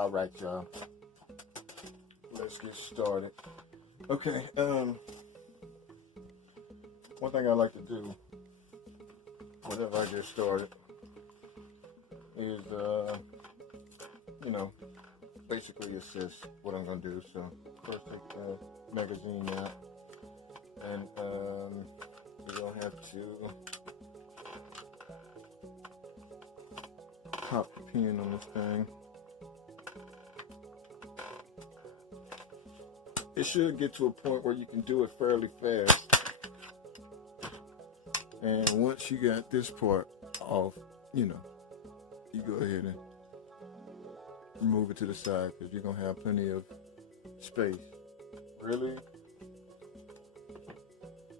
All right, y'all. Let's get started. Okay. One thing I like to do whenever I get started is, basically assess what I'm gonna do. So first, take the magazine out, and you're gonna have to pop the pin on this thing. It should get to a point where you can do it fairly fast. And once you got this part off, you go ahead and move it to the side because you're going to have plenty of space. Really?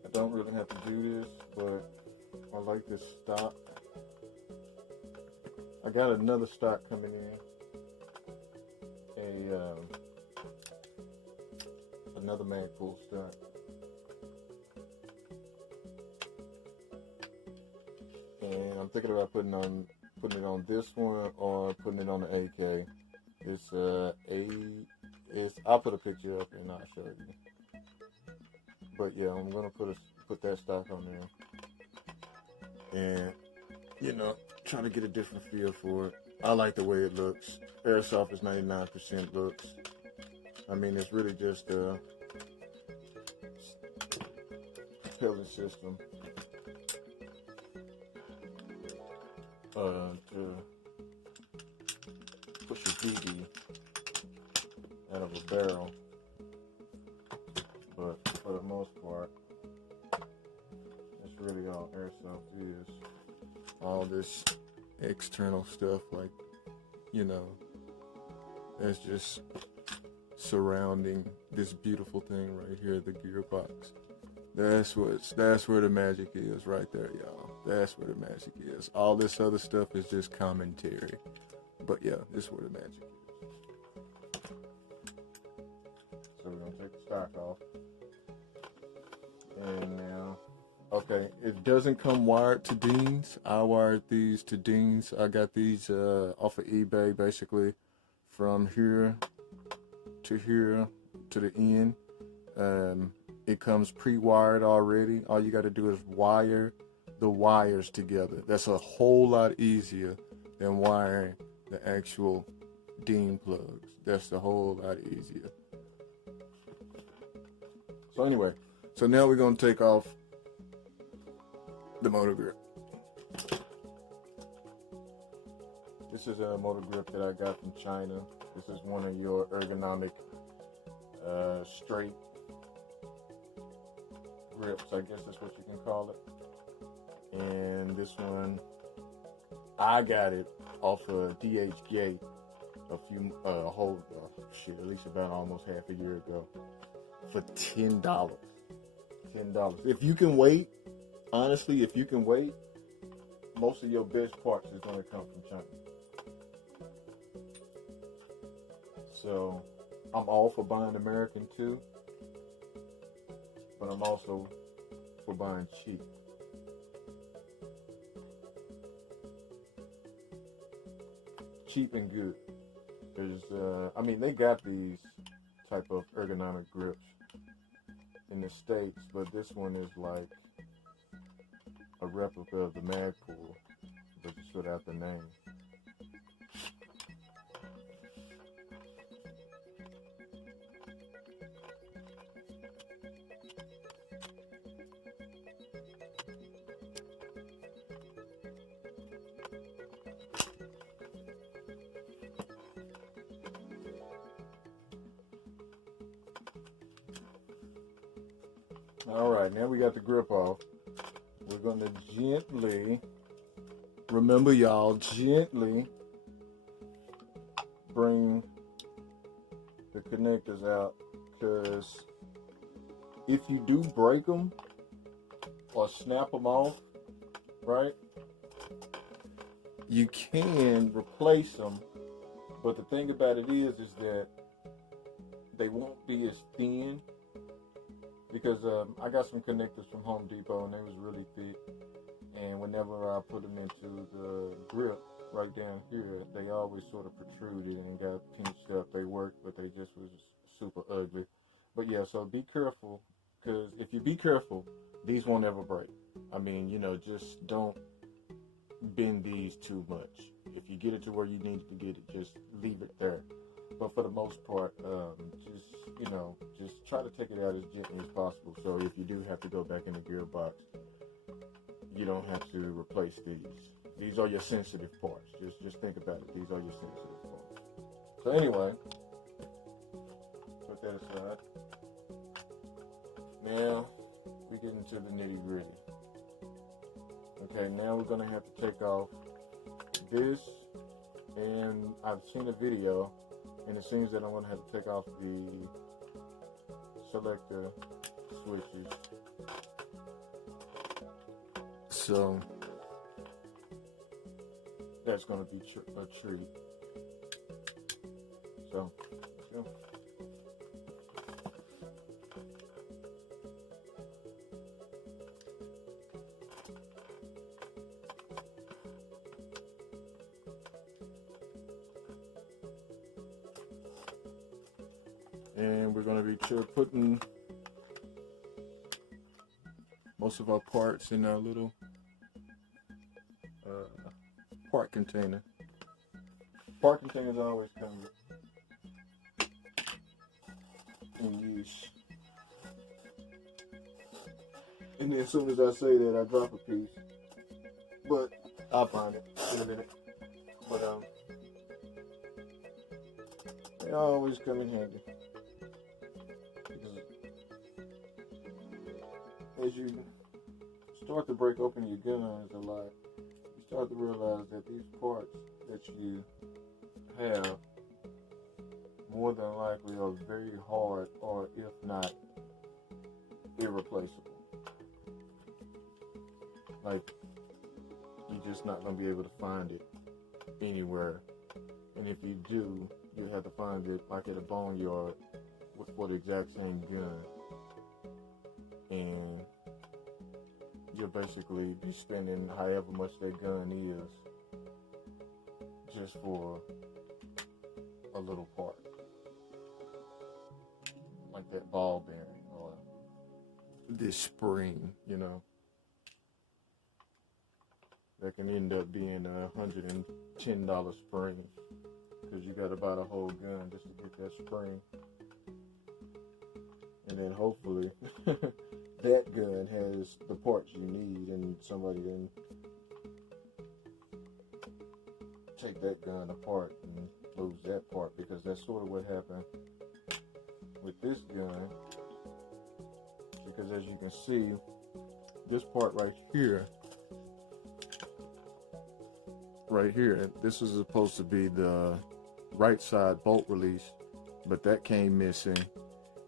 I don't really have to do this, but I like this stock. I got another stock coming in. Another Magpul stock. And I'm thinking about putting it on this one or putting it on the AK. I'll put a picture up and I'll show you. But yeah, I'm gonna put that stock on there. And try to get a different feel for it. I like the way it looks. Airsoft is 99% looks. I mean, it's really just a propelling system to push a BB out of a barrel. But for the most part, that's really all Airsoft is. All this external stuff, like, that's just surrounding this beautiful thing right here, the gearbox. That's where the magic is right there, y'all. That's where the magic is. All this other stuff is just commentary. But yeah, this is where the magic is. So we're gonna take the stock off. And now, okay, it doesn't come wired to Dean's. I wired these to Dean's. I got these off of eBay, basically, from here to here to the end. It comes pre-wired already. All you got to do is wire the wires together. That's a whole lot easier than wiring the actual Dean plugs. That's a whole lot easier. So anyway, so now we're going to take off the motor grip. This is a motor grip that I got from China. This is one of your ergonomic straight grips, I guess that's what you can call it. And this one, I got it off of DH Gate at least about almost half a year ago for $10. $10. If you can wait, honestly, if you can wait, most of your best parts is going to come from China. So I'm all for buying American too, but I'm also for buying cheap. Cheap and good. They got these type of ergonomic grips in the States, but this one is like a replica of the Magpul, but just without the name. All right, now we got the grip off. We're going to gently, remember y'all, gently bring the connectors out, because if you do break them or snap them off, right, you can replace them, but the thing about it is that they won't be as thin. Because I got some connectors from Home Depot and they was really thick, and whenever I put them into the grip, right down here, they always sort of protruded and got pinched up. They worked, but they just was super ugly. But yeah, so be careful, because if you be careful, these won't ever break. I mean, you know, just don't bend these too much. If you get it to where you need to get it, just leave it there. But for the most part, just, you know, just try to take it out as gently as possible. So if you do have to go back in the gearbox, you don't have to replace these. These are your sensitive parts. Just think about it. These are your sensitive parts. So anyway, put that aside. Now we get into the nitty gritty. Okay, now we're gonna have to take off this, and I've seen a video, and it seems that I'm gonna have to take off the selector switches. So that's gonna be a treat. So let's go. And we're going to be putting most of our parts in our little part container. Part containers always come in use. And then as soon as I say that, I drop a piece. But I'll find it in a minute. But they always come in handy. As you start to break open your guns a lot, you start to realize that these parts that you have more than likely are very hard, or if not irreplaceable. Like, you're just not going to be able to find it anywhere. And if you do, you have to find it like at a boneyard for the exact same gun. And you'll basically be spending however much that gun is just for a little part, like that ball bearing or this spring, you know, that can end up being $110 spring, because you got to buy the whole gun just to get that spring. And then hopefully that gun has the parts you need, and somebody then take that gun apart and lose that part, because that's sort of what happened with this gun. Because as you can see, this part right here, this is supposed to be the right side bolt release, but that came missing,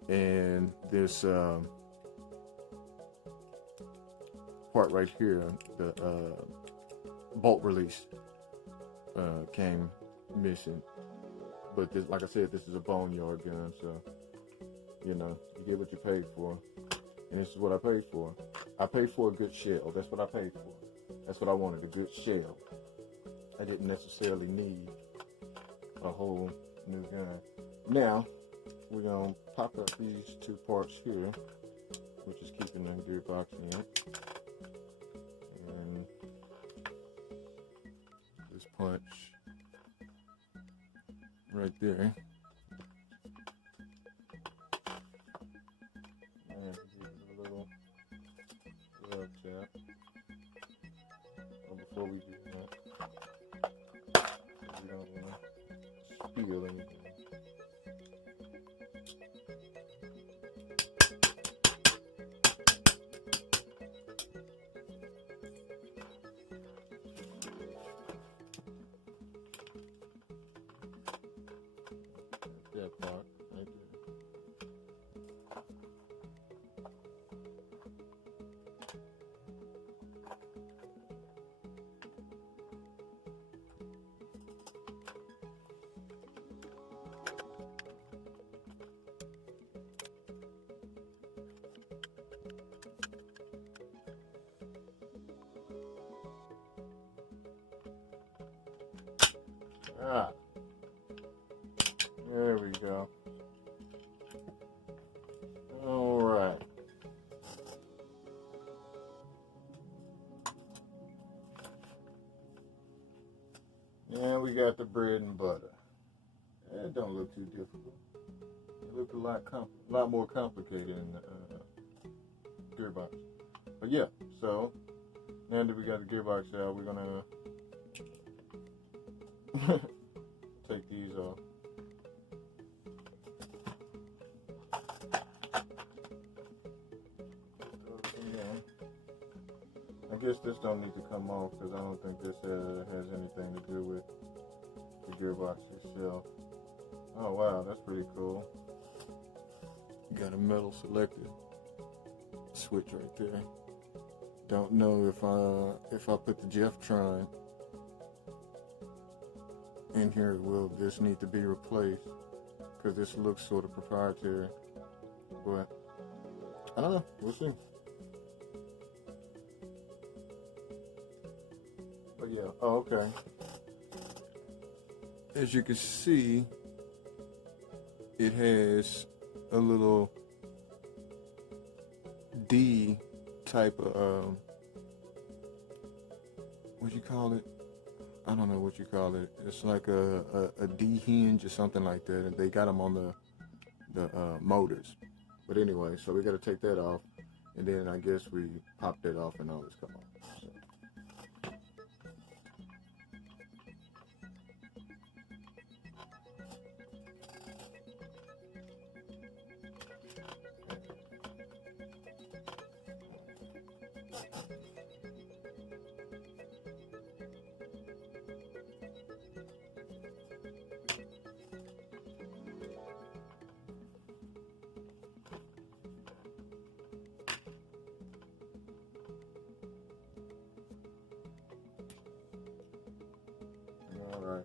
and this part right here, the bolt release came missing. But this, like I said, this is a boneyard gun, so you know, you get what you paid for, and this is what I paid for. I paid for a good shell. That's what I paid for. That's what I wanted, a good shell. I didn't necessarily need a whole new gun. Now we're gonna pop up these two parts here, which is keeping the gearbox in. And this punch right there. And give it a little rub tap. But before we do that, we don't want to spill anything. That part right there. Ah, there we go. All right. And we got the bread and butter. It don't look too difficult. It looked a lot more complicated in the gearbox. But yeah, so now that we got the gearbox out, we're gonna take these off. I guess this don't need to come off because I don't think this has anything to do with the gearbox itself. Oh wow, that's pretty cool. Got a metal selector switch right there. Don't know if I put the Jeftron in here, will this need to be replaced? Because this looks sort of proprietary. But I don't know. We'll see. But yeah. Oh, okay. As you can see, it has a little D type of what you call it? I don't know what you call it. It's like a D hinge or something like that, and they got them on the motors. But anyway, so we got to take that off, and then I guess we pop that off and all this come off. So. Alright.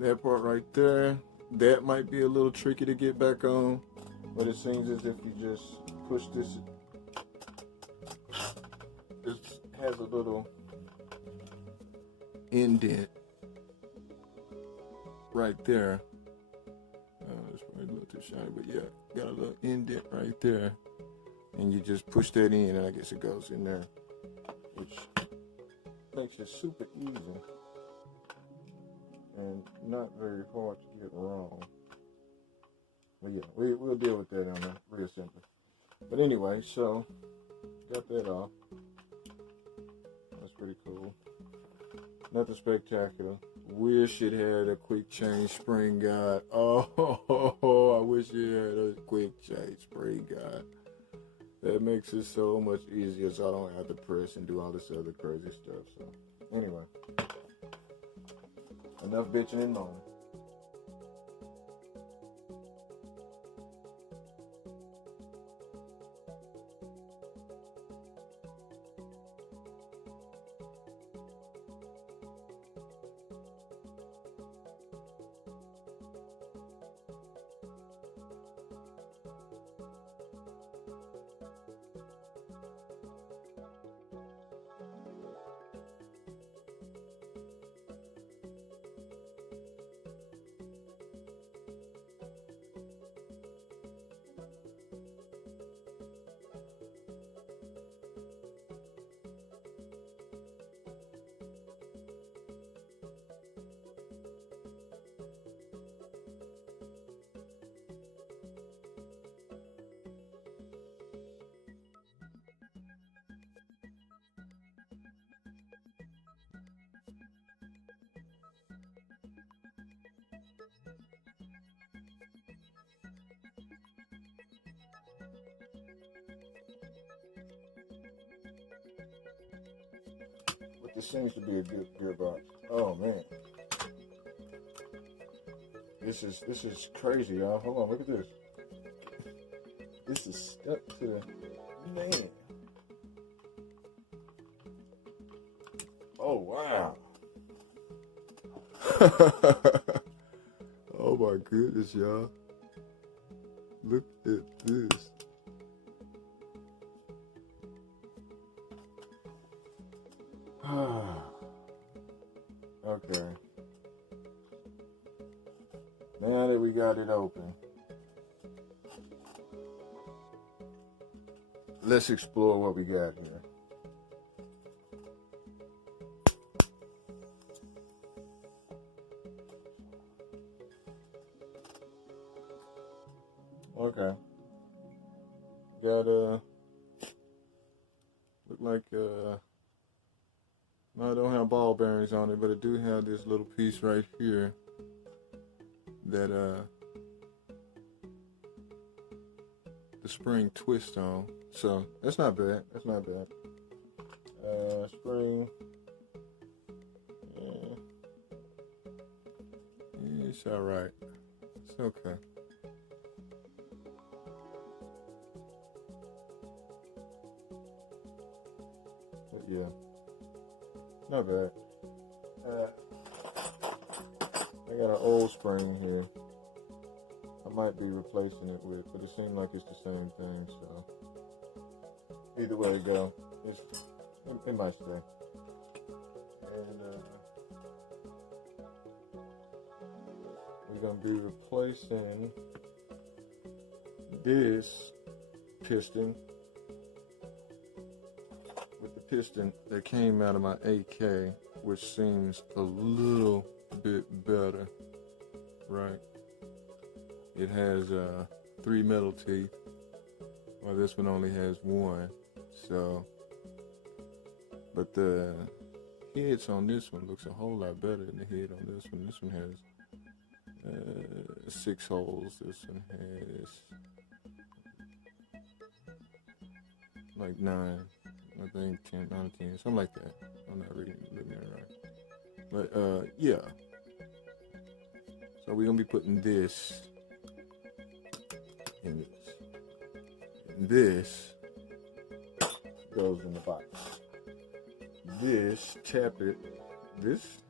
That part right there, that might be a little tricky to get back on, but it seems as if you just push this. This has a little indent right there. It's probably a little too shiny, but yeah, got a little indent right there. And you just push that in, and I guess it goes in there, which makes it super easy and not very hard to get wrong. But yeah, we'll deal with that on the reassembly. But anyway, so got that off. That's pretty cool. Nothing spectacular. Wish it had a quick change spring guide. Oh, I wish it had a quick change spring guide. That makes it so much easier, so I don't have to press and do all this other crazy stuff. So anyway, enough bitching and moaning. This seems to be a good gearbox. Oh man, this is crazy, y'all. Hold on, look at this. This is stuck to the man. Oh wow. Oh my goodness, y'all. Look at this. Okay. Now that we got it open, let's explore what we got here. Okay. Got look like no, I don't have ball bearings on it, but I do have this little piece right here that the spring twist on. So that's not bad. That's not bad. Spring. Yeah. It's all right. It's okay. But yeah, not bad. I got an old spring here. I might be replacing it with, but it seems like it's the same thing. So either way it go, it might stay. And we're gonna be replacing this piston with the piston that came out of my AK, which seems a little bit better, right? It has 3 metal teeth, while this one only has 1. So, but the heads on this one looks a whole lot better than the head on this one. This one has 6 holes. This one has like 9. I think 10, 9 or 10, something like that. I'm not reading it right. But yeah. So we're gonna be putting this in this. And this goes in the box. This tappet, this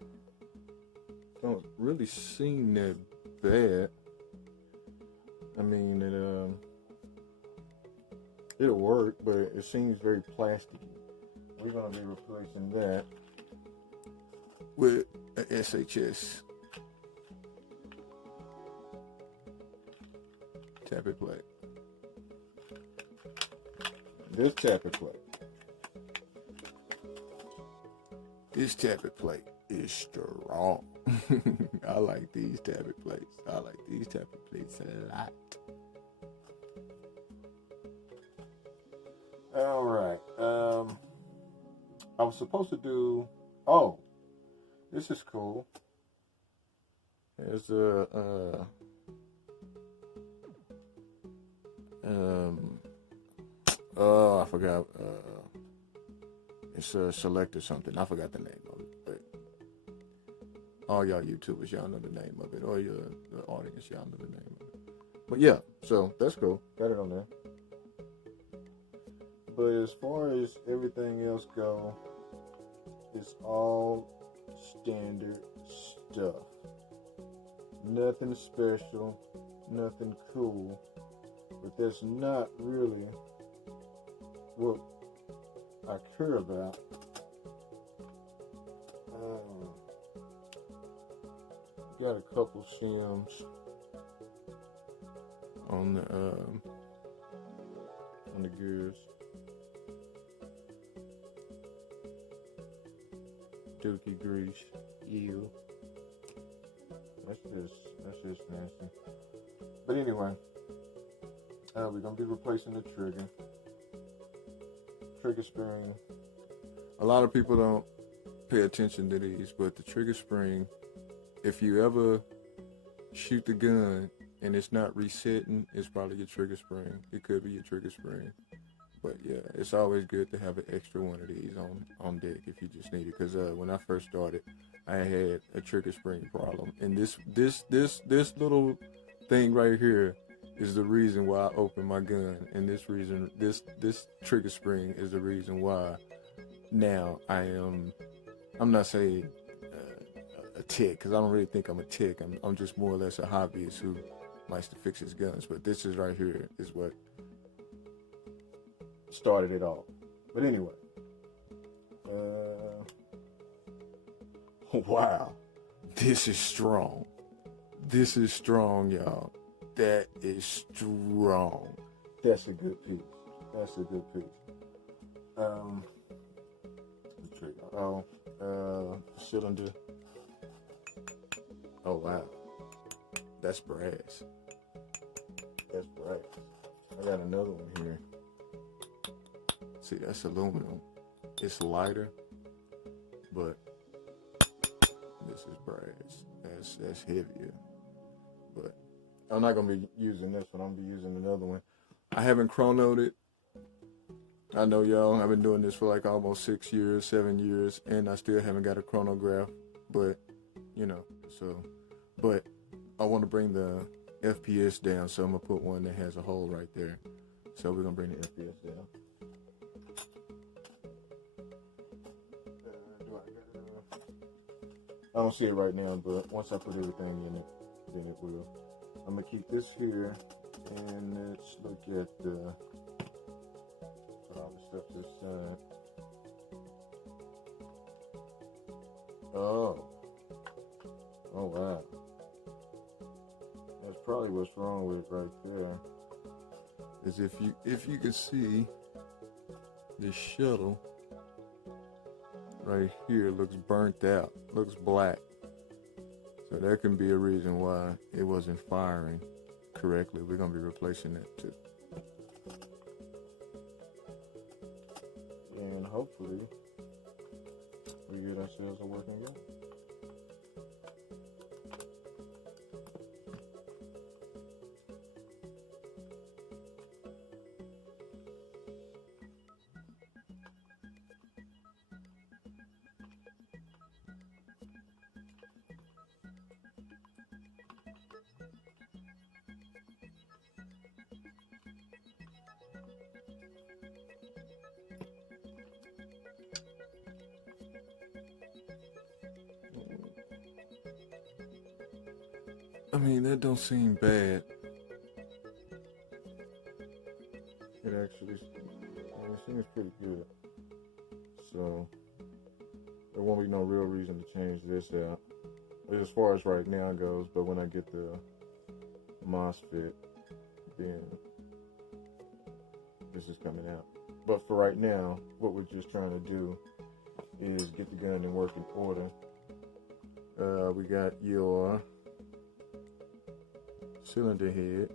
don't really seem that bad. I mean, it'll work, but it seems very plasticky. We're gonna be replacing that with an SHS tappet plate. This tappet plate. This tappet plate is strong. I like these tappet plates. I like these tappet plates a lot. All right. I was supposed to do. Oh, this is cool. There's a oh, I forgot. It's a Select or something. I forgot the name of it. But all y'all YouTubers, y'all know the name of it. Or the audience, y'all know the name of it. But yeah, so that's cool. Got it on there. But as far as everything else go, it's all standard stuff. Nothing special, nothing cool. But that's not really what I care about. Got a couple shims on the gears. Dookie grease, ew. That's just nasty. But anyway, we're gonna be replacing the trigger spring. A lot of people don't pay attention to these, but the trigger spring, if you ever shoot the gun and it's not resetting, it's probably your trigger spring. It could be your trigger spring. But yeah, it's always good to have an extra one of these on deck if you just need it. Because when I first started, I had a trigger spring problem, and this little thing right here is the reason why I opened my gun, and this trigger spring is the reason why now I'm not saying a tick, because I don't really think I'm a tick. I'm just more or less a hobbyist who likes to fix his guns. But this is right here is what started it all. But anyway, wow, this is strong. This is strong, y'all. That is strong. That's a good piece. That's a good piece. Cylinder. Oh wow, that's brass. That's brass. I got another one here. See, that's aluminum. It's lighter, but this is brass. That's heavier. But I'm not gonna be using this one. I'm gonna be using another one. I haven't chronoed it. I know y'all, I've been doing this for like almost 6 years, 7 years, and I still haven't got a chronograph, but, you know, but I want to bring the FPS down, so I'm going to put one that has a hole right there. So we're going to bring the FPS down. I don't see it right now, but once I put everything in it, then it will. I'm going to keep this here, and let's look at the... all the stuff to the side. Oh wow. That's probably what's wrong with it right there. Is if you can see the shuttle right here looks burnt out, looks black. So that can be a reason why it wasn't firing correctly. We're gonna be replacing that too. And hopefully we get ourselves a working gun. I mean, that don't seem bad. It actually, it seems pretty good. So, there won't be no real reason to change this out. As far as right now goes, but when I get the MOSFET, then this is coming out. But for right now, what we're just trying to do is get the gun in working order. We got your cylinder head.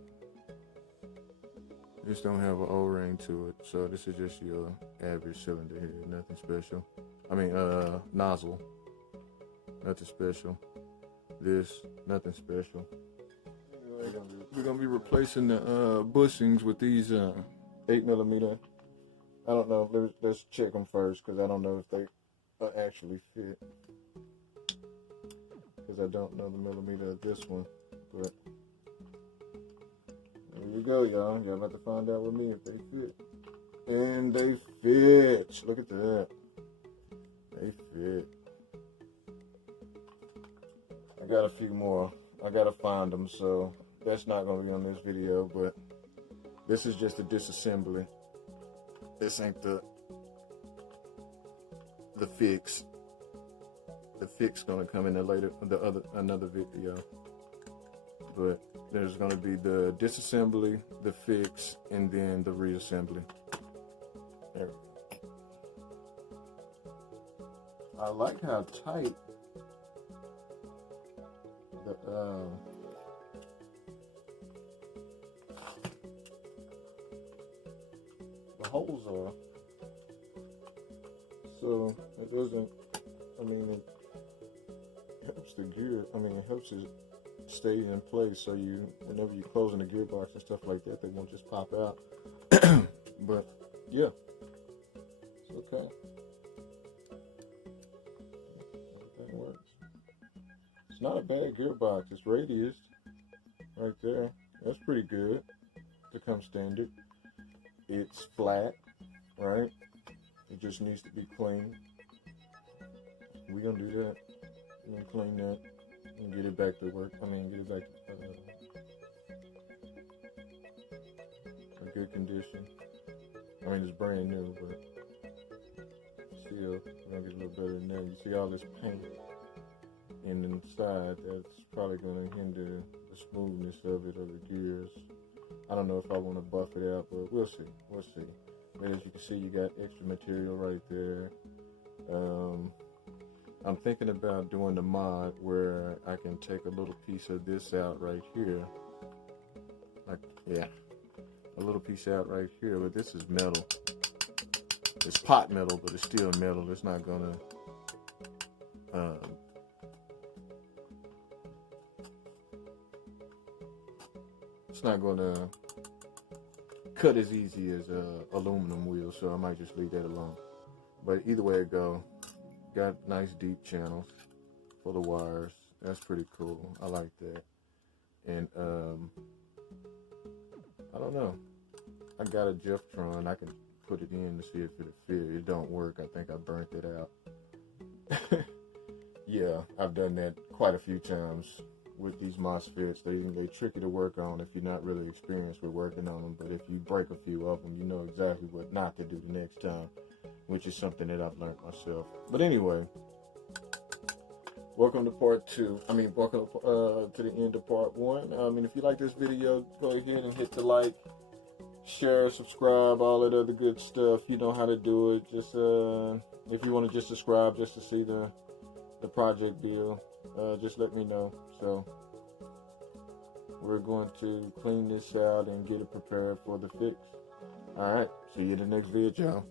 This don't have an O-ring to it, so this is just your average cylinder head, nothing special. I mean, nozzle, nothing special. This, nothing special. We're gonna be replacing the bushings with these 8mm. I don't know. Let's check them first, because I don't know if they actually fit. Because I don't know the millimeter of this one, but. Here we go, y'all. Y'all about to find out with me if they fit. And they fit. Look at that. They fit. I got a few more. I gotta find them, so that's not gonna be on this video, but this is just a disassembly. This ain't the fix. The fix gonna come in another video. But there's going to be the disassembly, the fix, and then the reassembly. There we go. I like how tight the holes are. So it doesn't, I mean, it helps the gear, it helps it stay in place, so whenever you're closing the gearbox and stuff like that, they won't just pop out. But yeah, it's okay. Everything works. It's not a bad gearbox. It's radiused right there. That's pretty good to come standard. It's flat, right? It just needs to be clean. We're gonna do that. We're gonna clean that and get it back to work. Get it back to a good condition. It's brand new, but still, we're gonna get a little better than that. You see all this paint and inside, that's probably going to hinder the smoothness of it, of the gears. I don't know if I want to buff it out, but we'll see. We'll see. But as you can see, you got extra material right there. I'm thinking about doing the mod where I can take a little piece of this out right here. Like, yeah, a little piece out right here, but this is metal. It's pot metal, but it's still metal. It's not gonna cut as easy as aluminum will, so I might just leave that alone. But either way it go, got nice deep channels for the wires. That's pretty cool. I like that. And I don't know. I got a Jeftron. I can put it in to see if it'll fit. It don't work. I think I burnt it out. Yeah, I've done that quite a few times with these MOSFETs. They tricky to work on if you're not really experienced with working on them. But if you break a few of them, you know exactly what not to do the next time, which is something that I've learned myself. But anyway, welcome to part 2. Welcome to the end of part 1. If you like this video, go ahead and hit the like, share, subscribe, all that other good stuff. You know how to do it. Just if you want to just subscribe just to see the project build, just let me know. So we're going to clean this out and get it prepared for the fix. All right, see you in the next video, y'all.